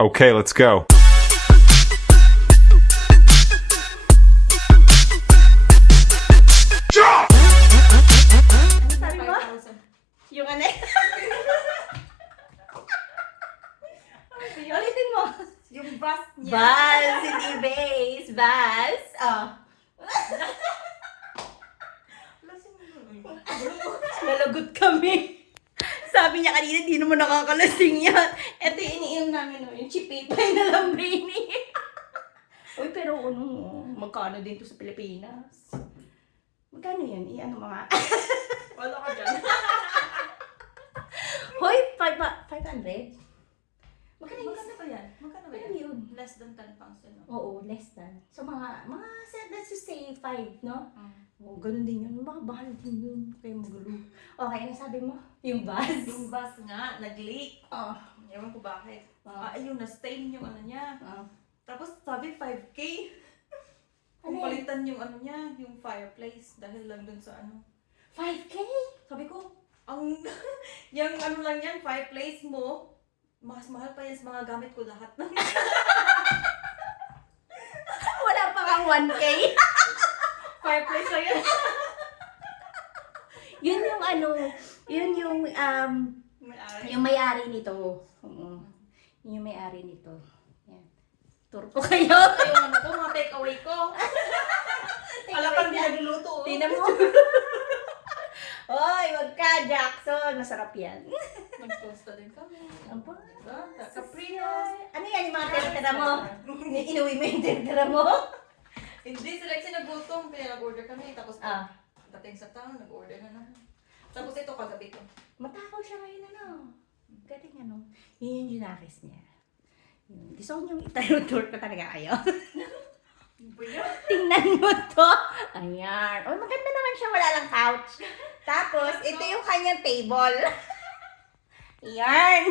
Okay, let's go. Ano sabi mo? Yung ano? Ulitin mo. Yung bus niya. Buzz, hindi base. Buzz. Oh. Nalagot kami. Sabi niya kanina, di naman nakakalasing yan. Ito yung iniinom namin, no? Yung chipipay na lambrini. Uy, pero ano, magkano din to sa Pilipinas? Magkano yan? Ano mga? Wala ka dyan. Hoy, 500? Magkano yung Magkano ba yan? Magkano ba Ano yan? yun? Less than 10 pounds yun. No? Oo, less than. So, let's just say 5, no? Mm. Oo, ganun din yun. Mahal din yun. Kaya magulo. Okay, ano sabi mo? Yung bus? Yung bus nga, nag-leak. Oo. Ewan ko bakit. Oo. Ayun, na-stain yung ano niya. Oo. Tapos sabi 5K. Ano Kung yan? palitan yung ano niya, yung fireplace. Dahil lang dun sa ano. 5K? Sabi ko, ang yung ano lang yan, fireplace mo, mas mahal pa yan sa mga gamit ko lahat ng Wala pa kang 1K? fireplace na yan. Yun yung ano, yun yung may-ari nito. Oo. Yun yung may-ari nito. Yan. Tour ko kayo. Yung ano ko, mga take away ko. Alapang din nagluluto. Tingnan mo. Hoy, wag ka, Jackson. Masarap yan. Nag-toast din kami. Aba, Diba? Caprinos. ano yan yung mga tira mo? Inuwi mo yung tira mo? Hindi, sila kasi nagutom. Kaya nag-order kami. Tapos dating sa town, nag-order na naman. Tapos ito, kagabi ko. Matakaw siya ngayon, ano? Galing, ano? Yun yung junakis niya. Yun. Gusto ko niyong itayo-tour ko talaga kayo. Tingnan mo to. Ayan. Oh, maganda naman siya. Wala lang couch. Tapos, ito yung kanyang table. Ayan.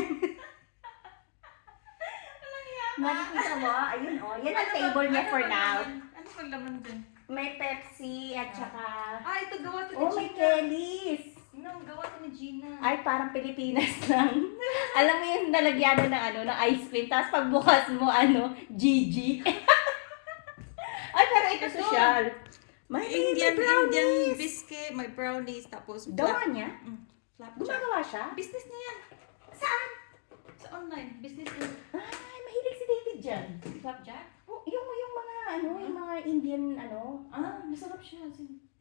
Makikita mo? Ayun, oh. Yan ang table niya for now. Ano pang laman dyan? May Pepsi at saka... Ah, ito gawa to ni Oh, may Gina. Kellys. No, gawa to ni Gina. Ay, parang Pilipinas lang. Alam mo yung nalagyan na ng ice cream. Tapos pagbukas mo, Gigi. Ay, pero ito social. May Indian brownies. biscuit, may brownies, tapos Gawa niya? flapjack. Gumagawa siya? Business niya yan. Saan? Sa online. Business niya. Ay, mahilig si David dyan. Flapjack? Oh, yung mga, yung mga Indian, Ah, masarap siya.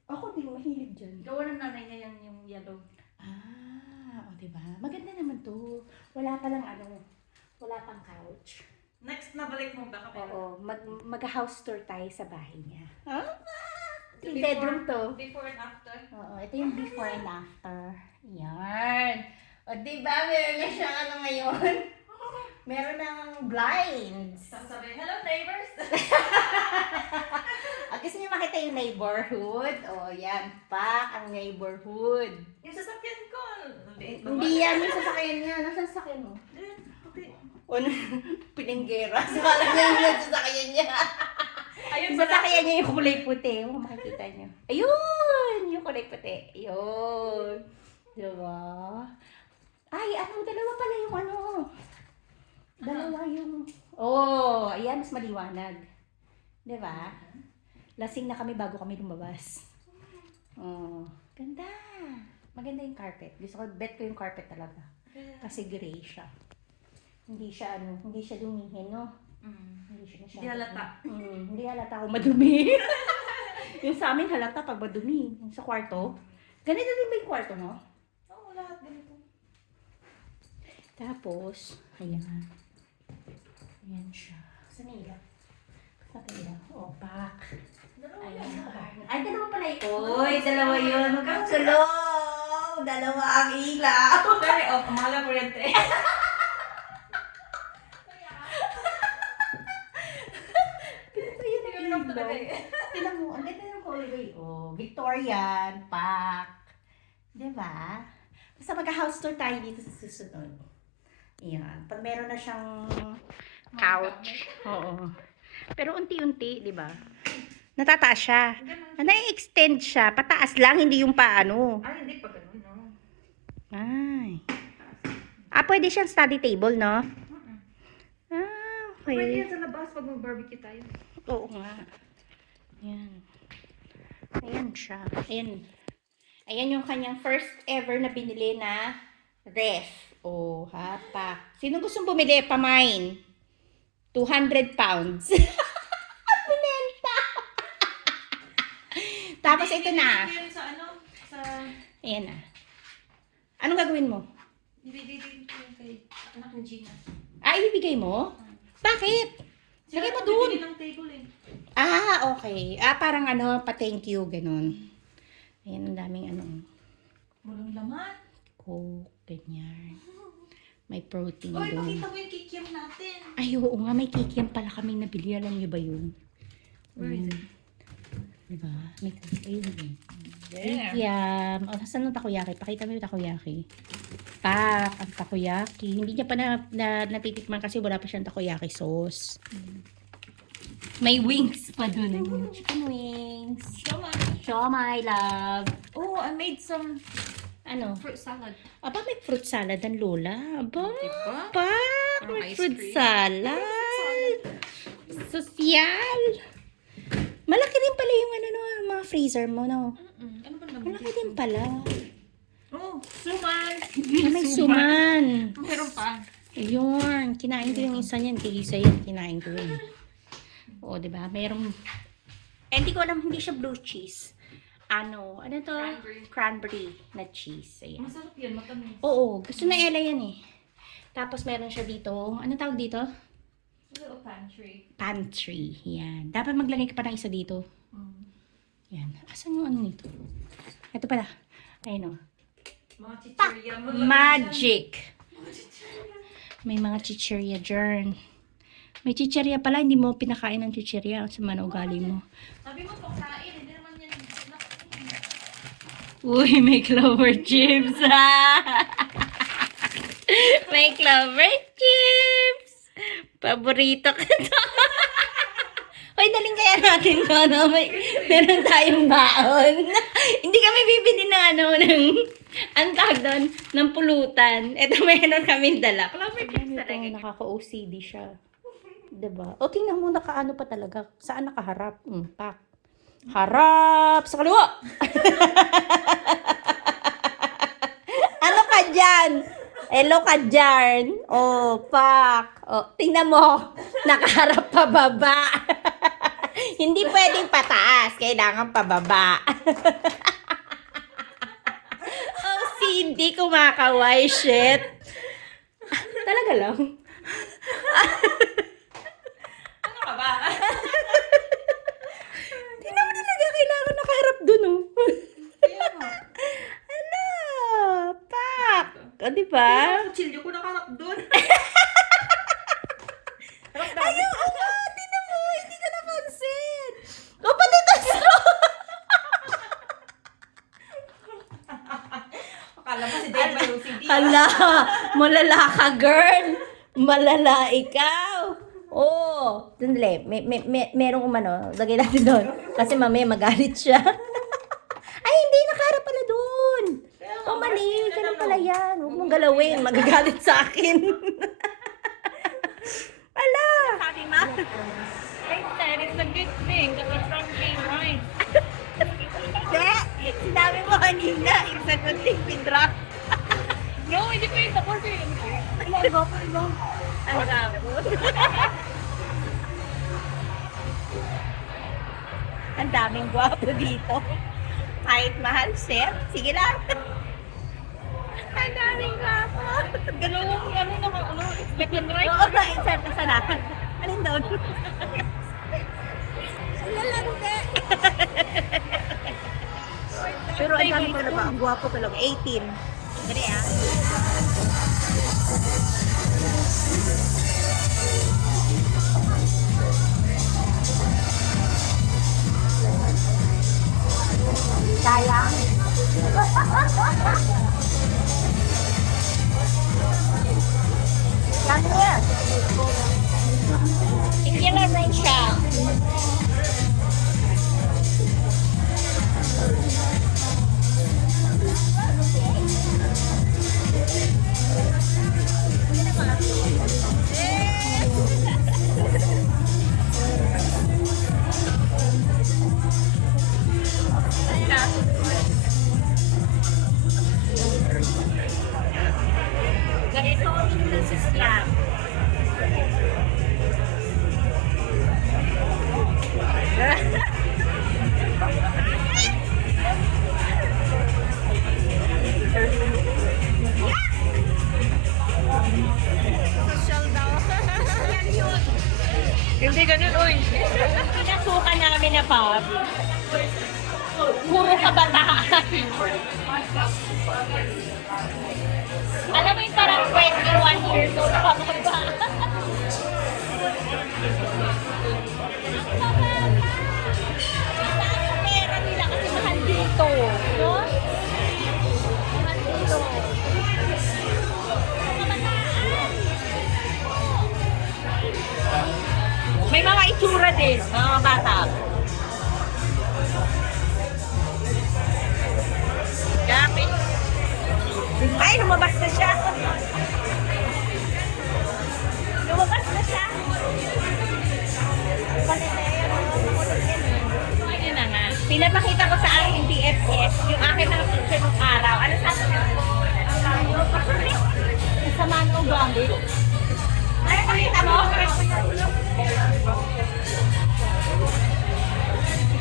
Ako din mahilig dyan. Gawa ng nanay niya yan yung yellow. Ah, o diba? Maganda naman to. Wala pa lang, wala pang couch. Next na balik mo, baka meron. Oo, mag-house tour tayo sa bahay niya. Huh? Before- 3 bedroom to. Before and after. Oo, ito yung before and after. Yan. O, diba? Meron na siyang ngayon? Meron ng blinds. Sasabihin, hello neighbors! Gusto niyo makita yung neighborhood? O, yan. Ang neighborhood. Yung sasakyan ko. Hindi yan yung sasakyan niya. Nasaan sasakyan mo? Ano? Pinanggera. Sakala niya yung sasakyan niya. Ayun, Yung sasakyan niya yung kulay puti. O, makikita niyo. Ayun! Yung kulay puti. Ayun. Diba? Ay, dalawa pala yung Dalawa yung... Oh, ayan, mas maliwanag. Diba? Lasing na kami bago kami lumabas. Oh, ganda. Maganda yung carpet. Gusto ko, bet ko yung carpet talaga. Kasi gray siya. Hindi siya dumihin, no? Hindi siya masyado. Hindi halata. Hindi halata kung madumi. Yung sa amin halata pag madumi. Yung sa kwarto. Ganito din ba yung kwarto, no? Oo, lahat ganito. Tapos, ayan. Ayan siya. Saan na ilaw? Saan na ilaw? Oh, back. Ayan. Ay, dalawa pala yun. Uy, dalawa yun. Magkakagulo. Dalawa ang ilaw. Turn it off. Mahal ang kuryente. Turn off talaga eh. Tingnan mo, ang ganda ng hallway. Oh, Victorian, pack. Diba? Basta mag-house tour tayo dito sa susunod. Ayan. Pag meron na siyang couch. Oo. Pero unti-unti, di ba? Natataas siya. Na-extend siya. Pataas lang, hindi yung paano. Ay, hindi pa ganun, no? Ay. Pwede siyang study table, no? Ah, Okay. yan sa labas pag mag-barbecue tayo. Oo nga. Ayan. Ayan siya. Ayan. Ayan yung kanyang first ever na binili na ref. Oh, hapak. Sino gustong bumili? Pamain. 200 pounds. Binenta. Tapos ito na. Ibibigay ko yun sa ano? Sa... Ayan na. Anong gagawin mo? Ibibigay ko yun kay anak ni Gina. Ah, ibibigay mo? Bakit? Lagay mo dun. Bibili ng table eh. Ah, okay. Ah, parang ano, pa-thank you, ganun. Ayan, ang daming ano. Walang laman. Coke, ganyan. May protein Uy, doon. pakita mo yung kikiam natin. Ay, oo nga, may kikiam pala kaming nabili. Alam niyo ba yun? Where is it? Diba? May kikiam. There. Kikiam. O, saan ang takoyaki? Pakita mo yung takoyaki. Pak, ang takoyaki. Hindi niya pa natitikman kasi wala pa siyang takoyaki sauce. May wings pa doon. Chicken wings. Show my love. Oh, I made some Ano? fruit salad. Aba, may fruit salad ang lola. Aba, Diba? pa, Parang may ice fruit cream. salad. Sosyal. Malaki din pala yung ano, no, mga freezer mo, no? Ano ba naman? Malaki din pala. Oh, suman. Ah, may suman. Meron pa. Yun, kinain ko yung isa niyan. Tigisa yan, kinain ko yun. Oo, diba? Merong, hindi ko alam, hindi siya blue cheese. Ano to? Cranberry na cheese. Ayan. Masarap yan, matamis. Oo, gusto na Ella yan eh. Tapos meron siya dito, ano tawag dito? Little pantry. Pantry. Yan. Dapat maglagay ka pa ng isa dito. Yan. Asan yung ano nito? Ito pala. Ayun o. Mga chichirya. Magic. May mga chichirya dyan. May chichirya pala. Hindi mo pinakain ng chichirya sa ugali mo. Sabi mo pagkain, hindi naman yan. Uy, may clover chips. May clover chips. Paborito ko to. Hoy, daling kaya natin to, no? Meron tayong baon. Hindi kami bibili ng ano, ang tawag doon, ng pulutan. Ito meron kami dala. Clover chips talaga. Nakaka-OCD siya. Diba? O, tingnan mo, nakaano pa talaga. Saan nakaharap? Pak. Harap sa kaliwa. Ano ka dyan? Hello ka dyan. Oh, pak. Oh, tingnan mo. Nakaharap pa baba. Hindi pwedeng pataas. Kailangan pababa. Oh, Cindy, kumakaway. Shit. Talaga lang. Ano ka ba? Tingnan mo talaga. Kailangan nakaharap dun, oh. Kaya nga. Ano? Pak. O, diba? Kutsilyo ko nakarap doon. Ayaw, ala, tingnan mo, hindi ka napansin. O, pati ito straw. Akala mo si Dave may OCD. Hala, malala ka, girl. Malala ikaw. Oh, sandali, merong umano, lagay natin doon. Kasi mamaya magalit siya. Ay, hindi, nakaharap pala doon. Oh, mali, ganun pala yan. Huwag mong galawin, magagalit sa akin. Ala. Sabi ma. I said it's a good thing that the front being right. Hindi, sinabi mo kanina, it's a good thing we drop. No, hindi pa yung tapos yun. Ano ba? Ang gabot. Ang daming gwapo dito. Kahit mahal, sir. Sige lang. Ang daming gwapo. Dalawang ano naka ano, left and right. Oo, insert na sana. Alin doon? Lalande. Pero ang dami ko na ba? Ang gwapo talaga. 18. Dali ah. Sayang. Yan here. Tingnan na rin siya. Hindi ganun, oy. Pinasukan namin na pop. Puro kabataan. Alam mo yung parang 21 years old pa mo ba? Ang pera nila kasi mahal dito. No? Mahal dito. May mga itsura din, mga bata. Gamit. Ay, lumabas na siya. Lumabas na siya. Ayun na nga. Pinapakita ko sa aking TFS yung aking mga picture ng araw. Ano sabi niyo? Kasama ng gamit. Ay, pakita mo.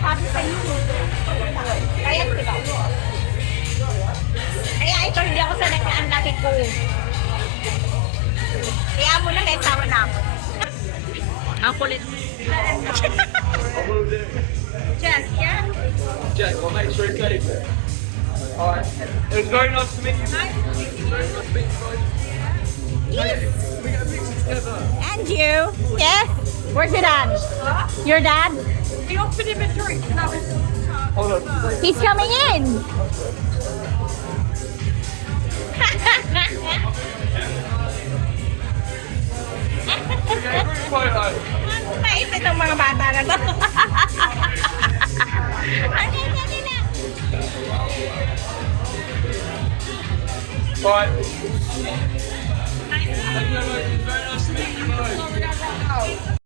Sabi sa iyo. Kaya sila. Kaya ito, hindi ako sanay na ang laki ko. Kaya mo na, may tawa na ako. Ang kulit. Just, yeah? Jack, well, make sure it's safe. Alright. It was very nice to meet you. Very nice to meet you guys. Yes. We got a picture together. And you? Yes? Where's your dad? Your dad? He offered him a drink. No. Hold on. He's coming in. Okay, group photo. Mait itong mga bata na to. Ang ganda nila. Bye. Thank you very much. It's very nice to meet you guys.